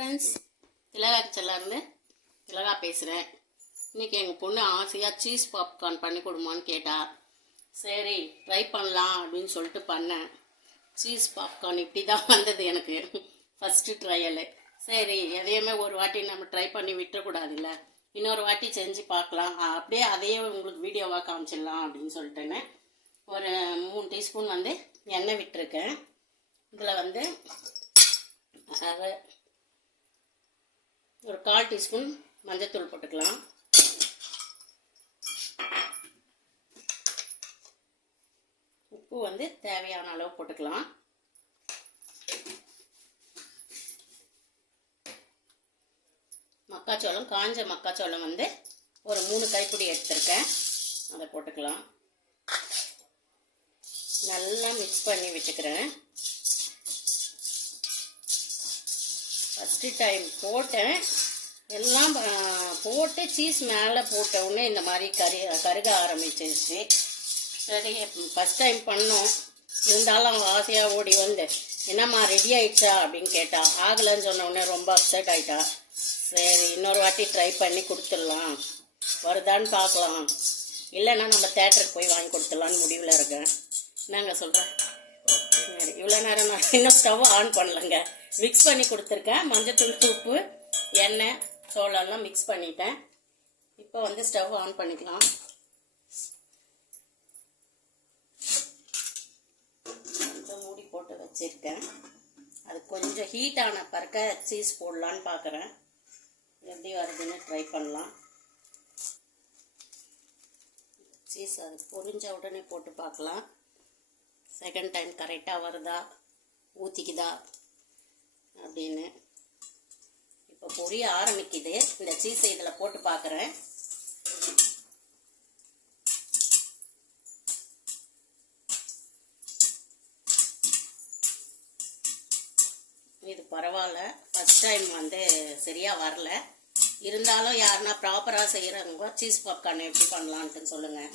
Friends, திலகா கிச்சன்லேருந்து திலகா பேசுகிறேன். இன்றைக்கி எங்கள் பொண்ணு ஆசையாக சீஸ் பாப்கார்ன் பண்ணி கொடுமான்னு கேட்டா. சரி ட்ரை பண்ணலாம் அப்படின்னு சொல்லிட்டு பண்ணேன். சீஸ் பாப்கார்ன் இப்படி தான் வந்தது எனக்கு ஃபஸ்ட்டு ட்ரையலு. சரி எதையுமே ஒரு வாட்டி நம்ம ட்ரை பண்ணி விட்டுறக்கூடாதுல்ல, இன்னொரு வாட்டி செஞ்சு பார்க்கலாம், அப்படியே அதையே உங்களுக்கு வீடியோவாக காமிச்சிடலாம் அப்படின்னு சொல்லிட்டேன்னு ஒரு 3 டீஸ்பூன் வந்து எண்ணெய் விட்டுருக்கேன். இதில் வந்து ஒரு 1/4 டீஸ்பூன் மஞ்சத்தூள் போட்டுக்கலாம். உப்பு வந்து தேவையான அளவு போட்டுக்கலாம். மக்காச்சோளம், காஞ்ச மக்காச்சோளம் வந்து ஒரு 3 கைப்பிடி எடுத்திருக்கேன், அதை போட்டுக்கலாம். நல்லா மிக்ஸ் பண்ணி விட்டுக்கிறேன். ஃபஸ்ட்டு டைம் போட்டேன், எல்லாம் போட்டு சீஸ் மேலே போட்ட உடனே இந்த மாதிரி கருக ஆரம்பிச்சிருச்சு. சரி ஃபஸ்ட் டைம் பண்ணோம், இருந்தாலும் அவங்க ஆசையாக ஓடி வந்து என்னம்மா ரெடி ஆயிடுச்சா அப்படின்னு கேட்டா. ஆகலைன்னு சொன்ன உடனே ரொம்ப அப்செட் ஆகிட்டா. சரி இன்னொரு வாட்டி ட்ரை பண்ணி கொடுத்துடலாம், வருதான்னு பார்க்கலாம், இல்லைன்னா நம்ம தேட்டருக்கு போய் வாங்கி கொடுத்துடலான்னு முடிவில் இருக்கேன். என்னங்க சொல்கிறேன்? சரி இவ்வளோ நேரம் நான் இன்னும் ஸ்டவ் ஆன் பண்ணலைங்க, மிக்ஸ் பண்ணி கொடுத்துருக்கேன். மஞ்சத்தூள், உப்பு, எண்ணெய், சோளம்லாம் மிக்ஸ் பண்ணிட்டேன். இப்போ வந்து ஸ்டவ் ஆன் பண்ணிக்கலாம். கொஞ்சம் மூடி போட்டு வச்சுருக்கேன். அது கொஞ்சம் ஹீட் ஆன பிறக்க சீஸ் போடலான்னு பார்க்குறேன். எப்படி வருதுன்னு ட்ரை பண்ணலாம். சீஸ் அது பொரிஞ்ச உடனே போட்டு பார்க்கலாம், செகண்ட் டைம் கரெக்டாக வருதா, ஊற்றிக்குதா அப்படின்னு. இப்போ பொரிய ஆரம்பிக்குது. இந்த சீஸை இதில் போட்டு பார்க்குறேன். இது பரவாயில்ல, ஃபஸ்ட் டைம் வந்து சரியாக வரல. இருந்தாலும் யாருன்னா ப்ராப்பராக செய்கிறவங்க சீஸ் பாப்கார்ன் எப்படி பண்ணலான்ட்டு சொல்லுங்கள்.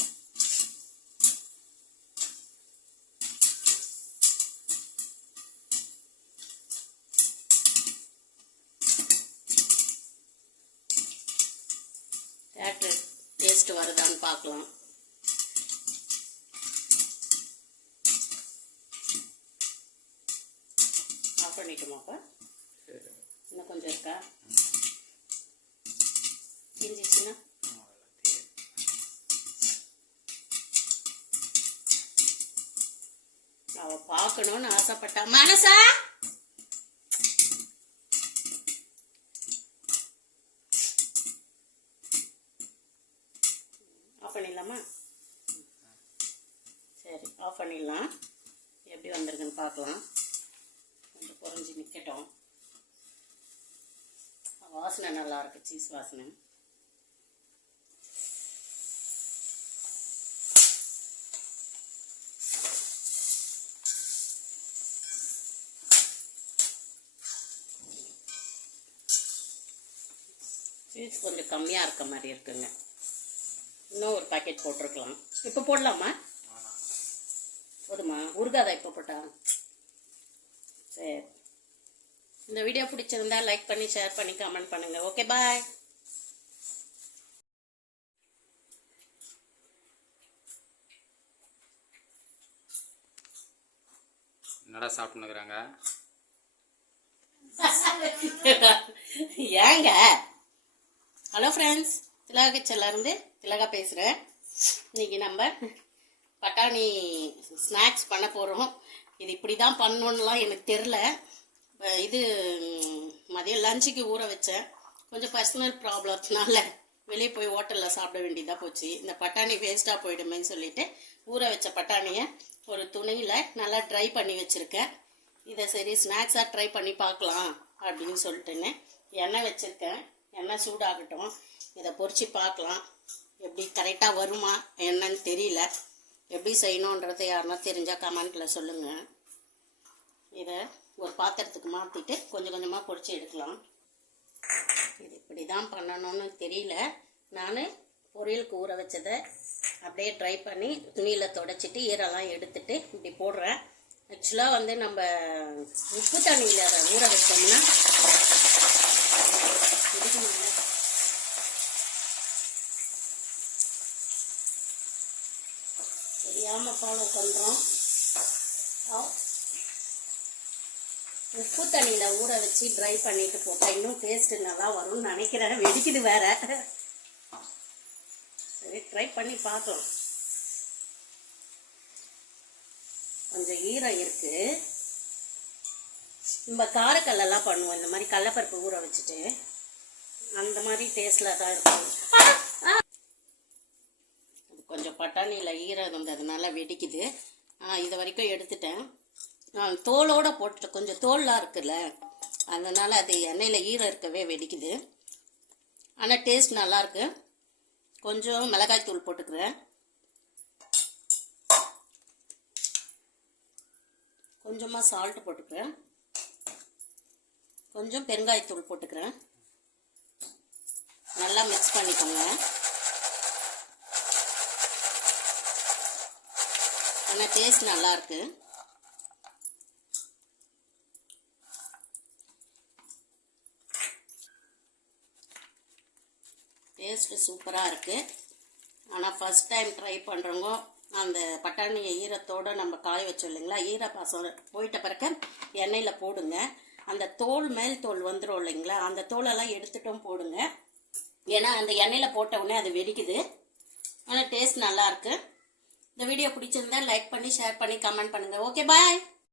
டேஸ்ட் வருதான்னு பார்க்கலாம். ஆஃப் பண்ணிட்டோமாப்பா? இன்னும் கொஞ்சம் இருக்கா? கிஞ்சிச்சுன்னா அவ பார்க்கணும்னு ஆசைப்பட்டா. மனசா பண்ணிடலாமா? சரி ஆஃப் பண்ணிடலாம். எப்படி வந்திருக்குன்னு பார்க்கலாம். கொஞ்சம் குறைஞ்சி நிற்கட்டும். வாசனை நல்லா இருக்கு, சீஸ் வாசனை. சீஸ் கொஞ்சம் கம்மியாக இருக்க மாதிரி இருக்குங்க, இன்னும் ஒரு பாக்கெட் போட்டிருக்கலாம். இப்போ போடலாமா? போதுமா? உருகாதா இப்போ போட்டா? சரி, இந்த வீடியோ பிடிச்சிருந்தா லைக் பண்ணி, ஷேர் பண்ணி, கமெண்ட் பண்ணுங்க. Okay bye. என்னடா சாப்பிட்டுக்கிறாங்க? ஏங்க? ஹலோ ஃப்ரெண்ட்ஸ், திலகா கிச்சன்லேருந்து திலகா பேசுகிறேன். இன்றைக்கி நம்ம பட்டாணி ஸ்நாக்ஸ் பண்ண போகிறோம். இது இப்படி தான் பண்ணணுன்னுலாம் எனக்கு தெரில. இது மதியம் லஞ்சுக்கு ஊற வச்சேன். கொஞ்சம் பர்சனல் ப்ராப்ளத்தினால வெளியே போய் ஹோட்டலில் சாப்பிட வேண்டியதாக போச்சு. இந்த பட்டாணி வேஸ்ட்டாக போயிடுமேன்னு சொல்லிட்டு ஊற வச்ச பட்டாணியை ஒரு துணியில் நல்லா ட்ரை பண்ணி வச்சுருக்கேன். இதை சரி ஸ்நாக்ஸாக ட்ரை பண்ணி பார்க்கலாம் அப்படின்னு சொல்லிட்டுன்னு எண்ணெய் வச்சுருக்கேன். எண்ணெய் சூடாகட்டும், இதை பொரிச்சு பார்க்கலாம். எப்படி கரெக்டாக வருமா என்னன்னு தெரியல. எப்படி செய்யணுன்றது யாருன்னா தெரிஞ்சால் கமெண்ட்டில் சொல்லுங்கள். இதை ஒரு பாத்திரத்துக்கு மாற்றிட்டு கொஞ்சம் கொஞ்சமாக பொரிச்சு எடுக்கலாம். இது இப்படி தான் பண்ணணும்னு தெரியல. நான் பொரியலுக்கு ஊற வச்சதை அப்படியே ட்ரை பண்ணி துணியில் துடைச்சிட்டு ஈரெல்லாம் எடுத்துட்டு இப்படி போடுறேன். ஆக்சுவலாக வந்து நம்ம உப்பு தண்ணியில் அதை ஊற வச்சோம்னா தெரியாமல் ஃபாலோ பண்ணுறோம். உப்பு தண்ணியில் ஊற வச்சு ட்ரை பண்ணிட்டு போட்டால் இன்னும் டேஸ்ட்டு நல்லா வரும்னு நினைக்கிறேன். வெடிக்குது வேற. சரி, ட்ரை பண்ணி பார்க்கலாம். கொஞ்சம் ஈரம் இருக்கு. நம்ம காரக்கல்லாம் பண்ணுவோம், இந்த மாதிரி கடலப்பருப்பு ஊற வச்சுட்டு அந்த மாதிரி டேஸ்டில் தான் இருக்கும். அது கொஞ்சம் பட்டாணியில் ஈரம் இருந்ததுனால வெடிக்குது. இது வரைக்கும் எடுத்துட்டேன். தோலோடு போட்டு கொஞ்சம் தோல்லாம் இருக்குல்ல, அதனால் அது எண்ணெயில் ஈரம் இருக்கவே வெடிக்குது. ஆனால் டேஸ்ட் நல்லாயிருக்கு. கொஞ்சம் மிளகாய் தூள் போட்டுக்கிறேன். கொஞ்சமாக சால்ட் போட்டுக்கிறேன். கொஞ்சம் பெருங்காயத்தூள் போட்டுக்கிறேன். நல்லா மிக்ஸ் பண்ணிக்கோங்க. ஆனால் டேஸ்ட் நல்லாயிருக்கு. டேஸ்ட்டு சூப்பராக இருக்குது. ஆனால் ஃபஸ்ட் டைம் ட்ரை பண்ணுறவங்க அந்த பட்டாணியை ஈரத்தோடு நம்ம காய வச்சோம் இல்லைங்களா, ஈரப்பாசம் போயிட்ட பிறகு எண்ணெயில் போடுங்க. அந்த தோல் மேல் தோல் வந்துடும் இல்லைங்களா, அந்த தோலெல்லாம் எடுத்துட்டும் போடுங்க. ஏன்னா அந்த எண்ணெயில் போட்ட உடனே அது வெடிக்குது. ஆனால் டேஸ்ட் நல்லாயிருக்கு. இந்த வீடியோ பிடிச்சிருந்தா லைக் பண்ணி ஷேர் பண்ணி கமெண்ட் பண்ணுங்கள். ஓகே, பாய்.